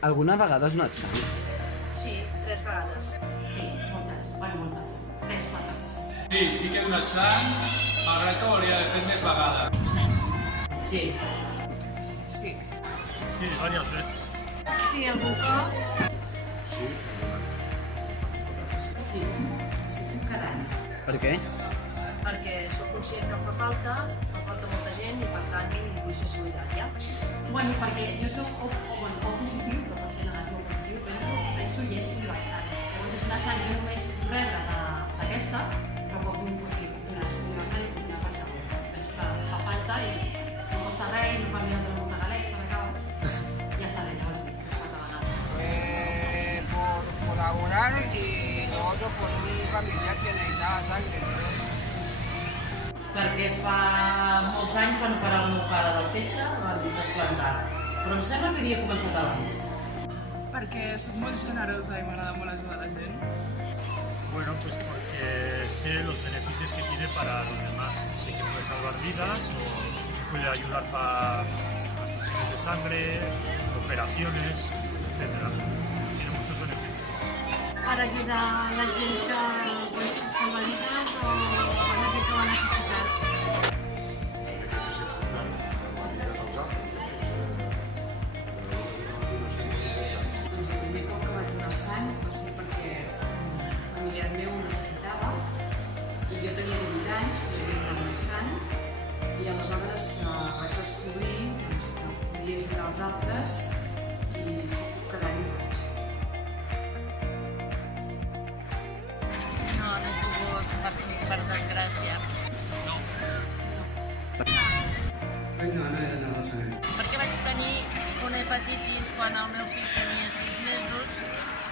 Alguna vegada has donat sang? Sí, 3 vegades. Sí, moltes. Bueno, moltes. 3, 4, potser. Sí, sí que he donat sang, malgrat que ho hauria d'haver fet més vegades. Sí. Sí. Sí, varias veces. Sí, algun cop. Sí. Sí, cada any. Per què? Perquè sóc conscient que em fa falta molta gent i per tant vull ser solidària. Bueno, perquè jo soc o positiu, però pot ser negatiu o positiu, penso i és universal. Llavors és una sang que només puc rebre d'aquesta, però poc positiu. És universal i puc anar per segur. Penso que fa falta i no costa res i no cal mirar un regalet, que me caus. Ja està bé, llavors sí, és falta d'anar. Por colaborar y nosotros por un familiar que necesitaba sangre. Perquè fa molts anys van operar el meu pare del fetge, el van trasplantar, però em sembla que havia començat abans. Perquè soc molt generosa y m'agrada molt ajudar a la gent. Bueno, pues porque sé los beneficios que tiene para los demás. Sé que puede salvar vidas o puede ayudar para transfusiones de sangre, operaciones, etc. Tiene muchos beneficios. Per ajudar la gent que salva vides o la gent que ho ha necessitat. Doncs el primer cop que vaig donar sang va ser perquè un familiar meu ho necessitava i jo tenia 18 anys, no havia donat mai sang i aleshores vaig descobrir que podia ajudar els altres i si puc quedar-hi ho faig. No, no he pogut, per desgràcia. No he donat sang. Perquè vaig tenir una hepatitis quan el meu fill tenia 6 mesos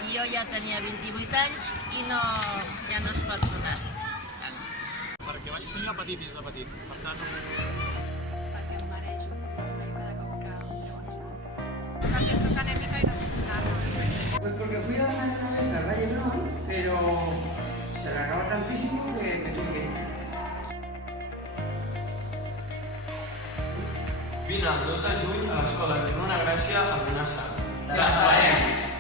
i jo ja tenia 28 anys i ja no es pot donar sang. Perquè vaig tenir hepatitis de petit, per tant Perquè em marejo, es veu cada cop que em treuen sang. Perquè soc anèmica i no puc donar-la. Pues porque fui a dar una vez al Valle Bron, pero se alargaba tantísimo que me tuve que ir. Vine el 2 de juny a l'escola de Bruna Gràcia a donar sang. T'esperem!